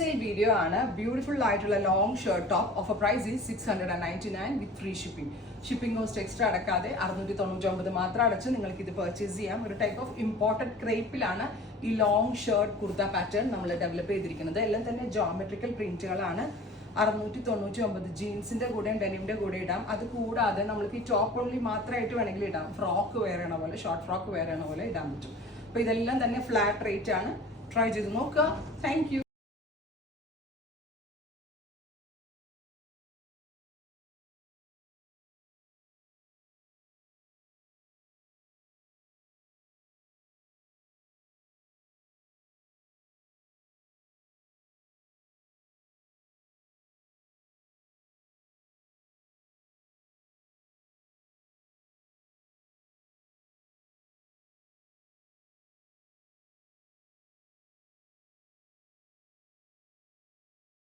Sale video ആണ്. Beautiful ആയിട്ടുള്ള long shirt top. Offer price is 699 with free shipping. Shipping cost extra അടക്കാതെ 699 മാത്രം അടച്ച് നിങ്ങൾക്ക് ഇത് പർച്ചേസ് ചെയ്യാം. ഒരു ടൈപ്പ് ഓഫ് ഇമ്പോർട്ടൻറ്റ് ക്രേപ്പിലാണ് ഈ ലോങ് ഷർട്ട് കുർത്ത പാറ്റേൺ നമ്മൾ ഡെവലപ്പ് ചെയ്തിരിക്കുന്നത്. എല്ലാം തന്നെ ജോമെട്രിക്കൽ പ്രിന്റുകളാണ്. 699 ജീൻസിന്റെ കൂടെ ഡെനിമിന്റെ കൂടെ ഇടാം. അത് കൂടാതെ നമ്മൾക്ക് ഈ ടോപ്പ് ഓൺലി മാത്രമായിട്ട് വേണമെങ്കിൽ ഇടാം. ഫ്രോക്ക് വെയർ ചെയ്യണ പോലെ, ഷോർട്ട് ഫ്രോക്ക് വെയർ ചെയ്യണ പോലെ ഇടാൻ പറ്റും. അപ്പോൾ ഇതെല്ലാം തന്നെ ഫ്ലാറ്റ് റേറ്റ് ആണ്. ട്രൈ ചെയ്ത് നോക്കുക. Thank you.